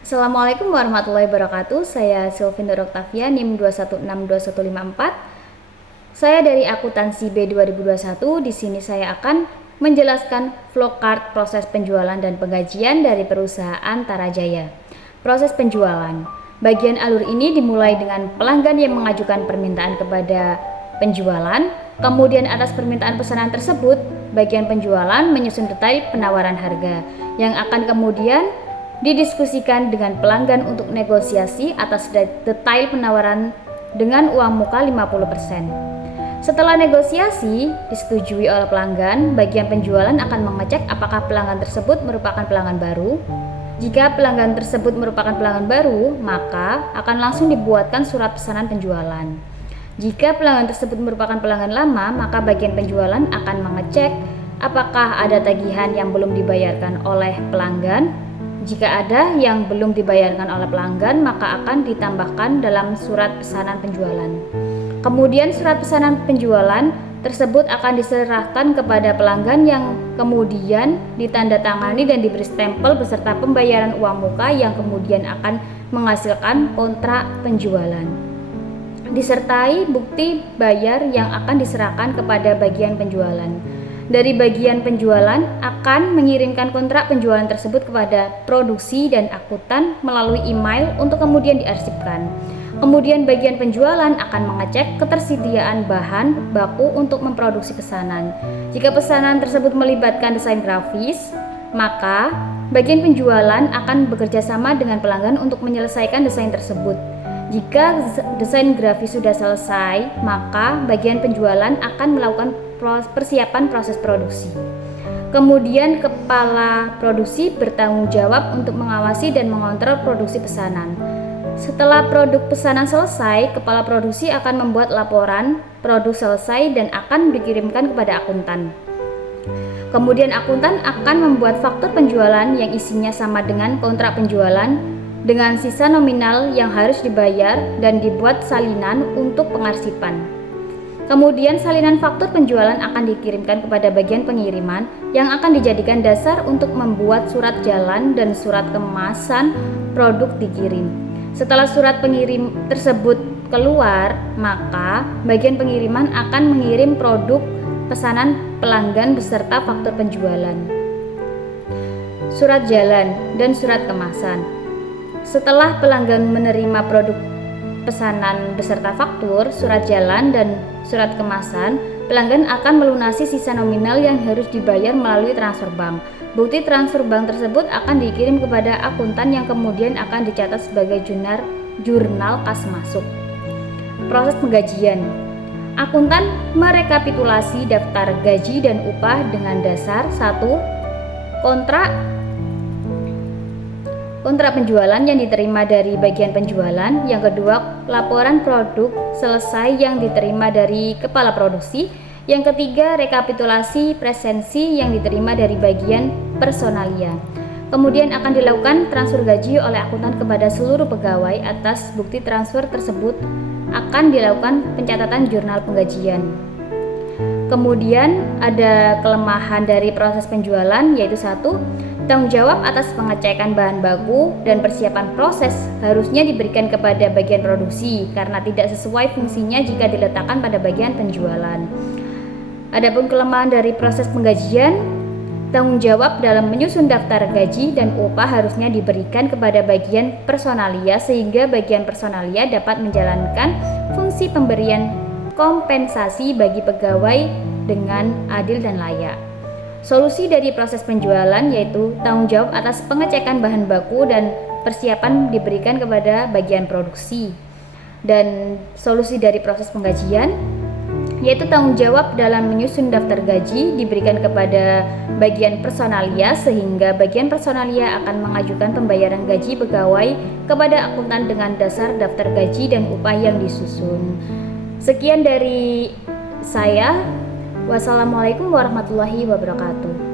Assalamualaikum warahmatullahi wabarakatuh. Saya Sylvin Octavia, NIM 2162154. Saya dari akuntansi B 2021. Di sini saya akan menjelaskan flowchart proses penjualan dan penggajian dari perusahaan Tarajaya. Proses penjualan. Bagian alur ini dimulai dengan pelanggan yang mengajukan permintaan kepada penjualan. Kemudian atas permintaan pesanan tersebut, bagian penjualan menyusun detail penawaran harga yang akan kemudian didiskusikan dengan pelanggan untuk negosiasi atas detail penawaran dengan uang muka 50%. Setelah negosiasi disetujui oleh pelanggan, bagian penjualan akan mengecek apakah pelanggan tersebut merupakan pelanggan baru. Jika pelanggan tersebut merupakan pelanggan baru, maka akan langsung dibuatkan surat pesanan penjualan. Jika pelanggan tersebut merupakan pelanggan lama, maka bagian penjualan akan mengecek apakah ada tagihan yang belum dibayarkan oleh pelanggan. Jika ada yang belum dibayarkan oleh pelanggan, maka akan ditambahkan dalam surat pesanan penjualan. Kemudian surat pesanan penjualan tersebut akan diserahkan kepada pelanggan yang kemudian ditandatangani dan diberi stempel beserta pembayaran uang muka yang kemudian akan menghasilkan kontrak penjualan. Disertai bukti bayar yang akan diserahkan kepada bagian penjualan. Dari bagian penjualan akan mengirimkan kontrak penjualan tersebut kepada produksi dan akuntan melalui email untuk kemudian diarsipkan. Kemudian bagian penjualan akan mengecek ketersediaan bahan baku untuk memproduksi pesanan. Jika pesanan tersebut melibatkan desain grafis, maka bagian penjualan akan bekerja sama dengan pelanggan untuk menyelesaikan desain tersebut. Jika desain grafis sudah selesai, maka bagian penjualan akan melakukan persiapan proses produksi. Kemudian kepala produksi bertanggung jawab untuk mengawasi dan mengontrol produksi pesanan. Setelah produk pesanan selesai, kepala produksi akan membuat laporan produk selesai dan akan dikirimkan kepada akuntan. Kemudian akuntan akan membuat faktur penjualan yang isinya sama dengan kontrak penjualan dengan sisa nominal yang harus dibayar dan dibuat salinan untuk pengarsipan. Kemudian salinan faktur penjualan akan dikirimkan kepada bagian pengiriman yang akan dijadikan dasar untuk membuat surat jalan dan surat kemasan produk dikirim. Setelah surat pengirim tersebut keluar, maka bagian pengiriman akan mengirim produk pesanan pelanggan beserta faktur penjualan, surat jalan, dan surat kemasan. Setelah pelanggan menerima produk pesanan beserta faktur, surat jalan, dan surat kemasan, pelanggan akan melunasi sisa nominal yang harus dibayar melalui transfer bank. Bukti transfer bank tersebut akan dikirim kepada akuntan yang kemudian akan dicatat sebagai jurnal kas masuk. Proses penggajian. Akuntan merekapitulasi daftar gaji dan upah dengan dasar 1. Kontrak penjualan yang diterima dari bagian penjualan. Yang kedua, laporan produk selesai yang diterima dari kepala produksi. Yang ketiga, rekapitulasi presensi yang diterima dari bagian personalia. Kemudian akan dilakukan transfer gaji oleh akuntan kepada seluruh pegawai. Atas bukti transfer tersebut akan dilakukan pencatatan jurnal penggajian. Kemudian ada kelemahan dari proses penjualan, yaitu 1. Tanggung jawab atas pengecekan bahan baku dan persiapan proses harusnya diberikan kepada bagian produksi karena tidak sesuai fungsinya jika diletakkan pada bagian penjualan. Adapun kelemahan dari proses penggajian, tanggung jawab dalam menyusun daftar gaji dan upah harusnya diberikan kepada bagian personalia sehingga bagian personalia dapat menjalankan fungsi pemberian kompensasi bagi pegawai dengan adil dan layak. Solusi dari proses penjualan yaitu tanggung jawab atas pengecekan bahan baku dan persiapan diberikan kepada bagian produksi. Dan solusi dari proses penggajian yaitu tanggung jawab dalam menyusun daftar gaji diberikan kepada bagian personalia sehingga bagian personalia akan mengajukan pembayaran gaji pegawai kepada akuntan dengan dasar daftar gaji dan upah yang disusun. Sekian dari saya. Wassalamualaikum warahmatullahi wabarakatuh.